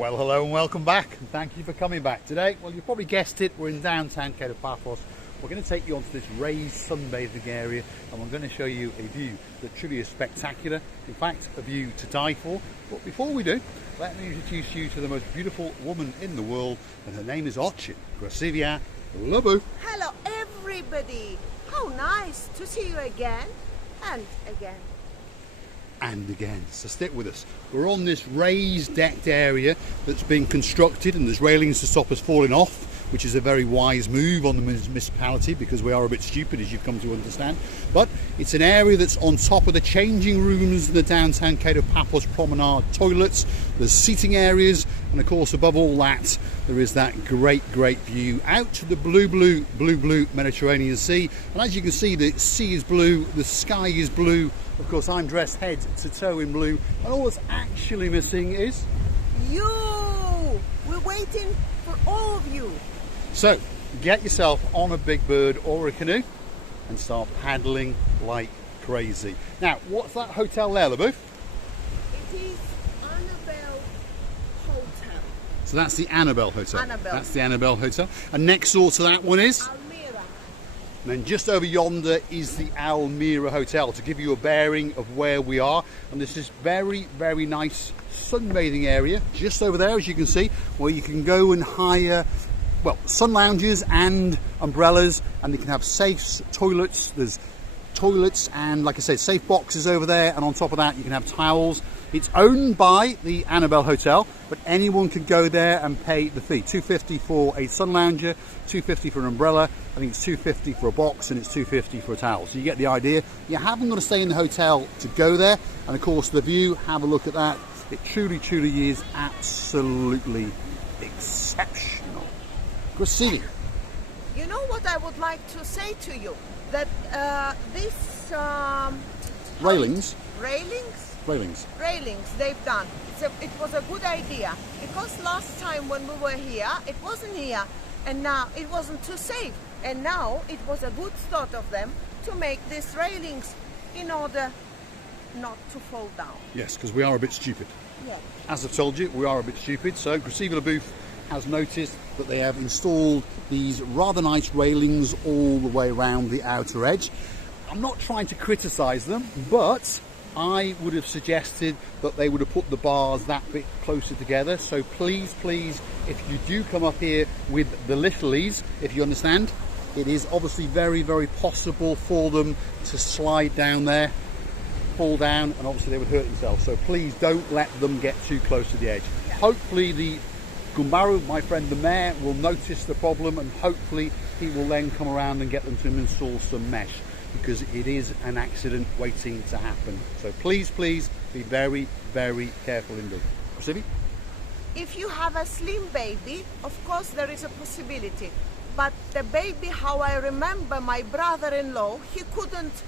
Well, hello and welcome back, and thank you for coming back today. Well, you've probably guessed it, we're in downtown Paphos. We're going to take you onto this raised sunbathing area, and we're going to show you a view that truly is spectacular. In fact, a view to die for. But before we do, let me introduce you to the most beautiful woman in the world, and her name is Ochin Gracivia Lobu. Hello, everybody. How nice to see you again and again. And again, so stick with us. We're on this raised decked area that's been constructed, and there's railings to stop us falling off, which is a very wise move on the municipality because we are a bit stupid, as you've come to understand. But it's an area that's on top of the changing rooms in the downtown Paphos Promenade toilets. There's seating areas, and of course above all that there is that great view out to the blue Mediterranean Sea. And as you can see, the sea is blue, the sky is blue. Of course, I'm dressed head to toe in blue, and all that's actually missing is you. We're waiting for all of you. So get yourself on a big bird or a canoe and start paddling like crazy. Now, what's that hotel there, LeBouf? It is Annabelle Hotel. So that's the Annabelle Hotel. Annabelle. That's the Annabelle Hotel. And next door to that one is? Almira. And then just over yonder is the Almira Hotel, to give you a bearing of where we are. And there's this very nice sunbathing area just over there, as you can see, where you can go and hire, well, sun lounges and umbrellas, and they can have safe toilets. There's toilets and, like I said, safe boxes over there, and on top of that you can have towels. It's owned by the Annabelle Hotel, but anyone can go there and pay the fee. $2.50 for a sun lounger, $2.50 for an umbrella, I think it's $2.50 for a box, and it's $2.50 for a towel. So you get the idea. You haven't got to stay in the hotel to go there, and of course the view, have a look at that. It truly is absolutely exceptional. Gracivia. You know what I would like to say to you? That this Railings they've done. It was a good idea, because last time when we were here, it wasn't here, and now it wasn't too safe. And now it was a good thought of them to make these railings in order not to fall down. Yes, because we are a bit stupid. Yeah. As I've told you, we are a bit stupid. So Gracivia LeBouf has noticed that they have installed these rather nice railings all the way around the outer edge. I'm not trying to criticise them, but I would have suggested that they would have put the bars that bit closer together. So please, if you do come up here with the littlies, if you understand, it is obviously very possible for them to slide down there, fall down, and obviously they would hurt themselves. So please don't let them get too close to the edge. Yeah. Hopefully the Gumbaru, my friend the mayor, will notice the problem, and hopefully he will then come around and get them to install some mesh, because it is an accident waiting to happen. So please be very careful indeed. Gracivia? If you have a slim baby, of course there is a possibility. But the baby, how I remember my brother-in-law, he couldn't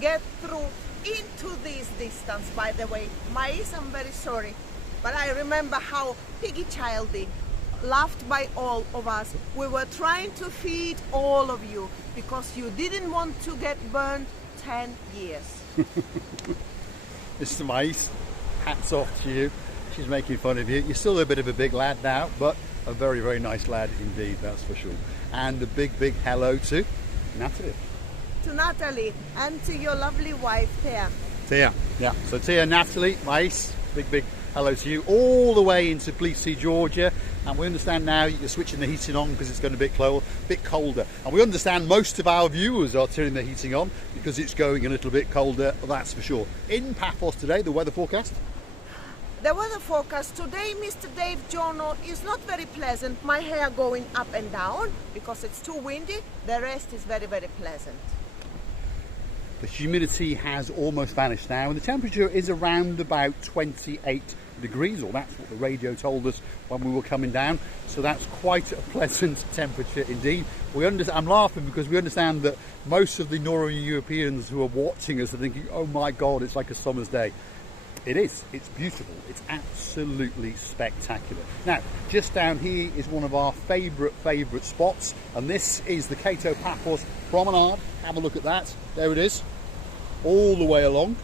get through into this distance, by the way. Mais, I'm very sorry. But I remember how Piggy Childy laughed by all of us. We were trying to feed all of you because you didn't want to get burned 10 years. Mr. Mais, hats off to you. She's making fun of you. You're still a bit of a big lad now, but a very nice lad indeed, that's for sure. And a big hello to Natalie. To Natalie and to your lovely wife, Tia. Tia, yeah. So Tia, Natalie, Mais, big hello to you, all the way into Tbilisi, Georgia. And we understand now you're switching the heating on because it's going to be a bit colder. And we understand most of our viewers are turning the heating on because it's going a little bit colder, that's for sure. In Paphos today, the weather forecast? The weather forecast today, Mr. Dave Jono, is not very pleasant. My hair going up and down because it's too windy. The rest is very pleasant. The humidity has almost vanished now, and the temperature is around about 28 degrees, or that's what the radio told us when we were coming down. So that's quite a pleasant temperature indeed. I'm laughing because we understand that most of the Northern Europeans who are watching us are thinking, oh my God, it's like a summer's day. It is. It's beautiful. It's absolutely spectacular. Now, just down here is one of our favourite spots, and this is the Paphos Promenade. Have a look at that. There it is, all the way along.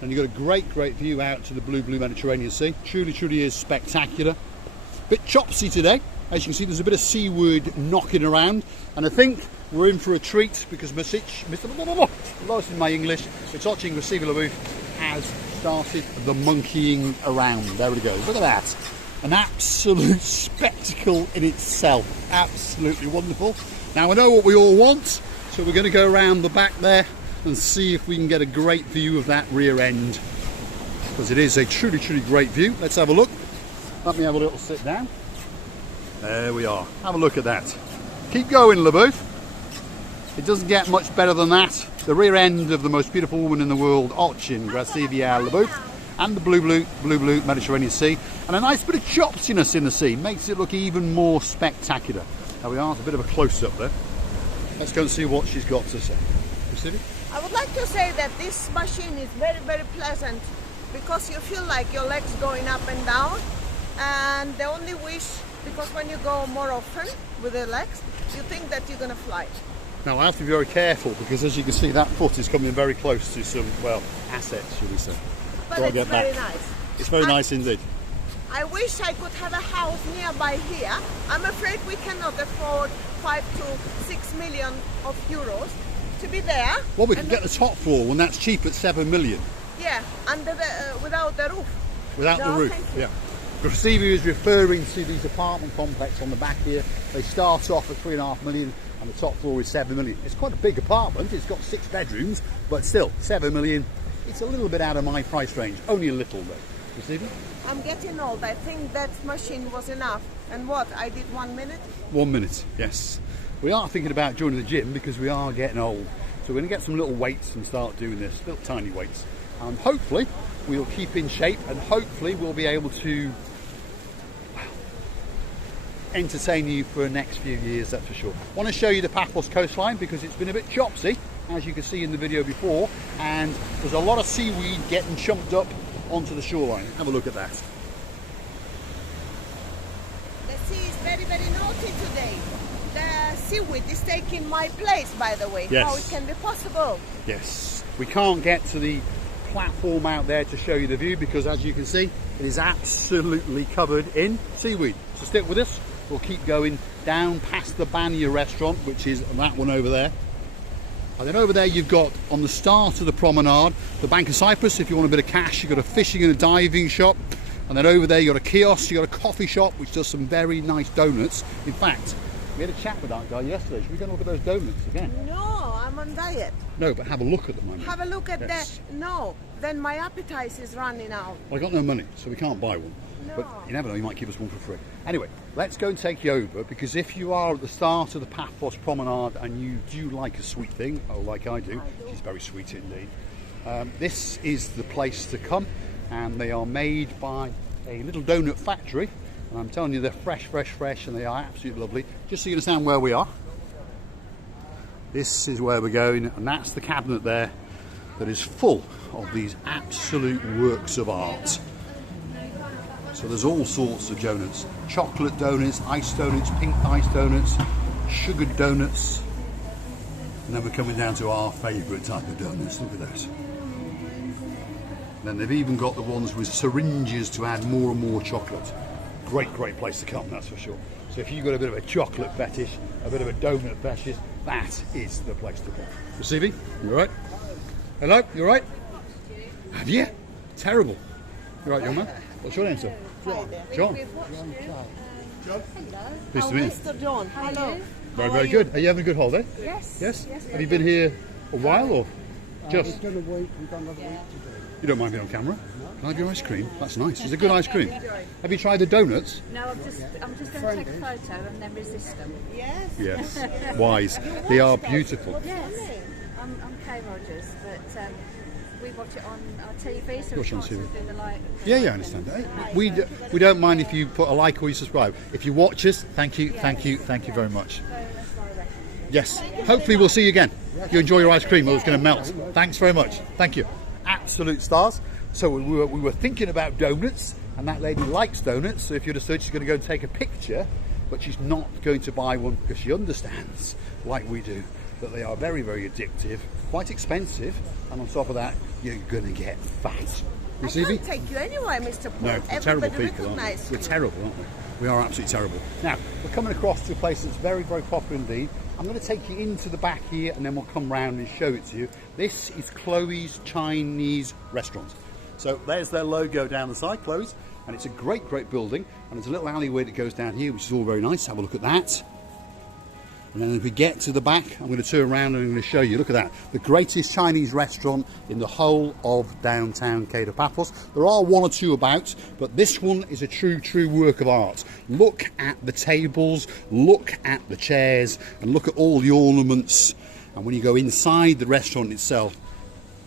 And you've got a great view out to the blue Mediterranean Sea. Truly is spectacular. Bit chopsy today. As you can see, there's a bit of seaweed knocking around, and I think we're in for a treat because lost in my English, Mitoching Receiver has started the monkeying around. There it goes. Look at that. An absolute spectacle in itself. Absolutely wonderful. Now I know what we all want, so we're going to go around the back there and see if we can get a great view of that rear end, because it is a truly great view. Let's have a look. Let me have a little sit down. There we are. Have a look at that. Keep going, LeBoeuf. It doesn't get much better than that. The rear end of the most beautiful woman in the world, Ochin Gracivia LeBoeuf, and the blue Mediterranean Sea, and a nice bit of chopsiness in the sea makes it look even more spectacular. There we are. It's a bit of a close-up there. Let's go and see what she's got to say. Christina? I would like to say that this machine is very pleasant because you feel like your legs going up and down, and the only wish, because when you go more often with the legs, you think that you're going to fly. Now I have to be very careful because, as you can see, that foot is coming very close to some, well, assets, should we say. But it's very nice. It's very nice indeed. I wish I could have a house nearby here. I'm afraid we cannot afford 5 to 6 million of euros to be there. Well, we can get the top floor when that's cheap at 7 million. Yeah, under the without the roof. Without the roof, yeah. Gracivia is referring to these apartment complex on the back here. They start off at 3.5 million and the top floor is 7 million. It's quite a big apartment. It's got 6 bedrooms, but still 7 million. It's a little bit out of my price range. Only a little though. Gracivia? I'm getting old. I think that machine was enough. And what? I did 1 minute? 1 minute, yes. We are thinking about joining the gym because we are getting old. So we're going to get some little weights and start doing this, little tiny weights. And hopefully we'll keep in shape, and hopefully we'll be able to entertain you for the next few years, that's for sure. I want to show you the Paphos coastline because it's been a bit chopsy, as you can see in the video before, and there's a lot of seaweed getting chumped up onto the shoreline. Have a look at that. The sea is very naughty today. The seaweed is taking my place, by the way. Yes. How it can be possible? Yes, we can't get to the platform out there to show you the view because, as you can see, it is absolutely covered in seaweed. So stick with us. We'll keep going down past the Banya restaurant, which is that one over there. And then over there you've got, on the start of the promenade, the Bank of Cyprus. If you want a bit of cash, you've got a fishing and a diving shop. And then over there you've got a kiosk, you've got a coffee shop which does some very nice donuts. In fact, we had a chat with that guy yesterday. Should we go and look at those donuts again? No, I'm on diet. No, but have a look at them. I mean. Have a look at Yes. that. No, then my appetite is running out. Well, I got no money, so we can't buy one. No. But you never know, you might give us one for free. Anyway, let's go and take you over, because if you are at the start of the Paphos Promenade and you do like a sweet thing, oh, like I do, she's very sweet indeed, this is the place to come, and they are made by a little donut factory, and I'm telling you, they're fresh, and they are absolutely lovely. Just so you understand where we are, this is where we're going, and that's the cabinet there that is full of these absolute works of art. So there's all sorts of donuts, chocolate donuts, ice donuts, pink ice donuts, sugared donuts, and then we're coming down to our favourite type of donuts. Look at those. Then they've even got the ones with syringes to add more and more chocolate. Great place to come, that's for sure. So if you've got a bit of a chocolate fetish, a bit of a donut fetish, that is the place to come. Receiving? You alright? Hello? You alright? Have you? Terrible. You alright, young man? What's your name, sir? John. John. Hello. Pleased to meet you. Mr. John. Hello. Very good. Are you having a good holiday? Yes. Yes? Have you been here a while or just? We've done a week. We've done another week today. You don't mind being on camera? Can I have your ice cream? That's nice. It's a good ice cream. Have you tried the donuts? No, I'm just going to take a photo and then resist them. Yes. Yes. Wise. They are beautiful. Yes, I'm Kay Rogers, but we watch it on our TV, so we Watch on can't sort of TV. do the like. Yeah, I understand that. We don't mind if you put a like or you subscribe. If you watch us, thank you very much. Yes. Hopefully we'll see you again. You enjoy your ice cream, or it's going to melt. Thanks very much. Thank you. Absolute stars. So we were thinking about donuts, and that lady likes donuts, so if you understood, she's going to go and take a picture, but she's not going to buy one because she understands, like we do, that they are very addictive, quite expensive, and on top of that, you're going to get fat. I can't take you anywhere, Mr. Paul. No, we're terrible Everybody people, aren't we? recognise We're you. terrible, aren't we? We are absolutely terrible. Now, we're coming across to a place that's very, very popular indeed. I'm going to take you into the back here and then we'll come round and show it to you. This is Chloe's Chinese Restaurant. So there's their logo down the side, Chloe's, and it's a great, great building. And there's a little alleyway that goes down here, which is all very nice. Have a look at that. And then if we get to the back, I'm going to turn around and I'm going to show you. Look at that. The greatest Chinese restaurant in the whole of downtown Cape of Paphos. There are one or two about, but this one is a true, true work of art. Look at the tables, look at the chairs, and look at all the ornaments. And when you go inside the restaurant itself,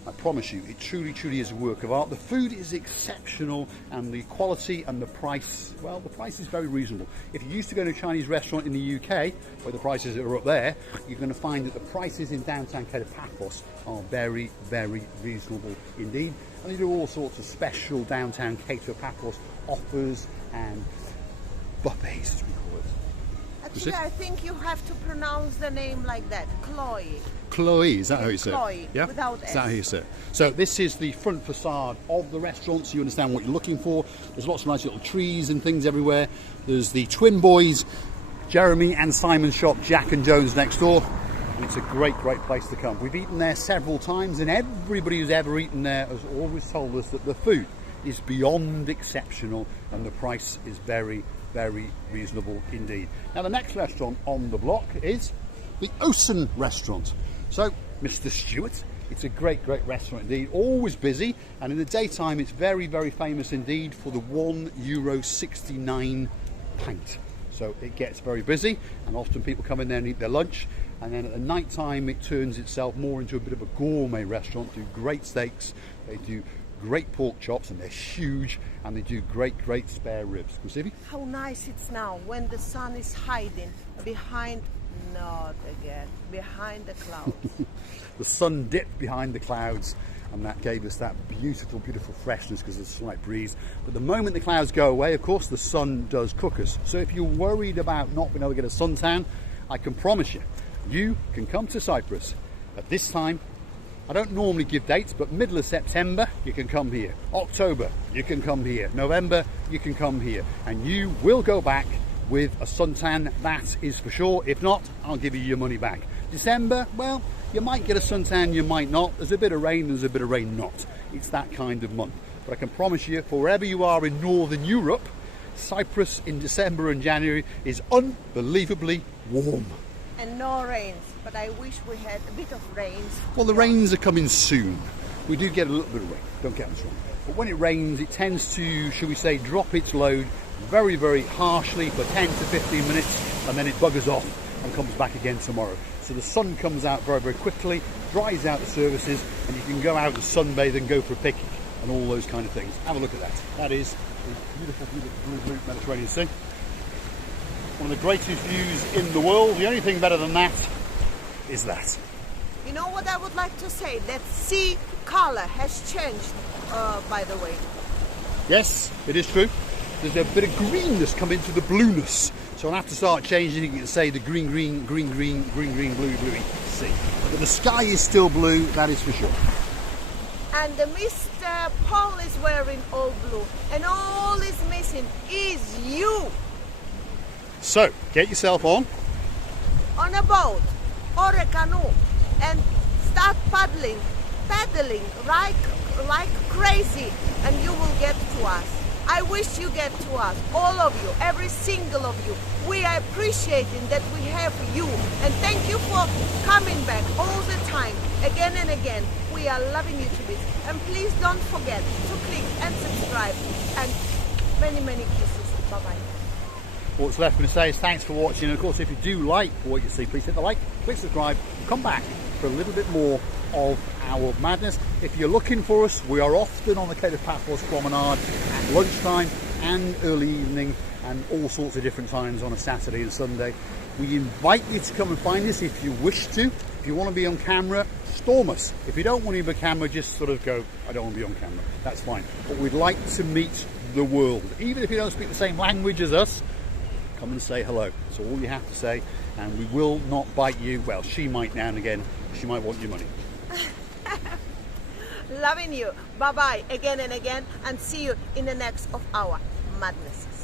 I promise you, it truly, truly is a work of art. The food is exceptional, and the quality and the price, well, the price is very reasonable. If you used to go to a Chinese restaurant in the UK, where the prices are up there, you're going to find that the prices in downtown Cape of Paphos are very, very reasonable indeed. And they do all sorts of special downtown Cape of Paphos offers and buffets, as we call it. Actually, I think you have to pronounce the name like that, Chloe. Chloe, is that how you say it? Chloe, Yeah? without Is that how S. you say it? So this is the front facade of the restaurant, so you understand what you're looking for. There's lots of nice little trees and things everywhere. There's the twin boys, Jeremy and Simon's shop, Jack and Jones next door. And it's a great, great place to come. We've eaten there several times, and everybody who's ever eaten there has always told us that the food is beyond exceptional and the price is very, very reasonable indeed. Now the next restaurant on the block is the Ocean Restaurant. So, Mr. Stewart, it's a great, great restaurant indeed, always busy, and in the daytime it's very, very famous indeed for the €1.69 pint. So it gets very busy, and often people come in there and eat their lunch, and then at the night time it turns itself more into a bit of a gourmet restaurant. Do great steaks, they do great pork chops, and they're huge, and they do great, great spare ribs. Stevie? How nice it's now when the sun is hiding behind, not again, behind the clouds. The sun dipped behind the clouds, and that gave us that beautiful, beautiful freshness because there's a slight breeze. But the moment the clouds go away, of course, the sun does cook us. So if you're worried about not being able to get a suntan, I can promise you, you can come to Cyprus at this time. I don't normally give dates, but middle of September, you can come here. October, you can come here. November, you can come here. And you will go back with a suntan, that is for sure. If not, I'll give you your money back. December, well, you might get a suntan, you might not. There's a bit of rain, there's a bit of rain not. It's that kind of month. But I can promise you, for wherever you are in Northern Europe, Cyprus in December and January is unbelievably warm. And no rains, but I wish we had a bit of rains. Well, the rains are coming soon. We do get a little bit of rain, don't get us wrong. But when it rains, it tends to, shall we say, drop its load very, very harshly for 10 to 15 minutes, and then it buggers off and comes back again tomorrow. So the sun comes out very, very quickly, dries out the surfaces, and you can go out and sunbathe and go for a picnic and all those kind of things. Have a look at that. That is the beautiful, beautiful blue Mediterranean Sea. One of the greatest views in the world. The only thing better than that is that. You know what I would like to say? That sea color has changed, by the way. Yes, it is true. There's a bit of greenness come into the blueness. So I'll have to start changing it and say the green, green, green, green, green, green, blue, bluey sea. But the sky is still blue, that is for sure. And Mr. Paul is wearing all blue. And all is missing is you. So, get yourself on On a boat or a canoe and start paddling like crazy, and you will get to us. I wish you get to us, all of you, every single of you. We are appreciating that we have you, and thank you for coming back all the time, again and again. We are loving you to bits, and please don't forget to click and subscribe, and many, many kisses. Bye-bye. What's left for me to say is thanks for watching, and of course if you do like what you see, please hit the like, click subscribe, come back for a little bit more of our madness. If you're looking for us, we are often on the Cape of Paphos Promenade at lunchtime and early evening and all sorts of different times on a Saturday and Sunday. We invite you to come and find us if you wish to. If you want to be on camera, storm us. If you don't want to be on camera, just sort of go, I don't want to be on camera. That's fine. But we'd like to meet the world. Even if you don't speak the same language as us, come and say hello. That's all you have to say, and we will not bite you. Well, she might now and again. She might want your money. Loving you. Bye bye again and again, and see you in the next of our madnesses.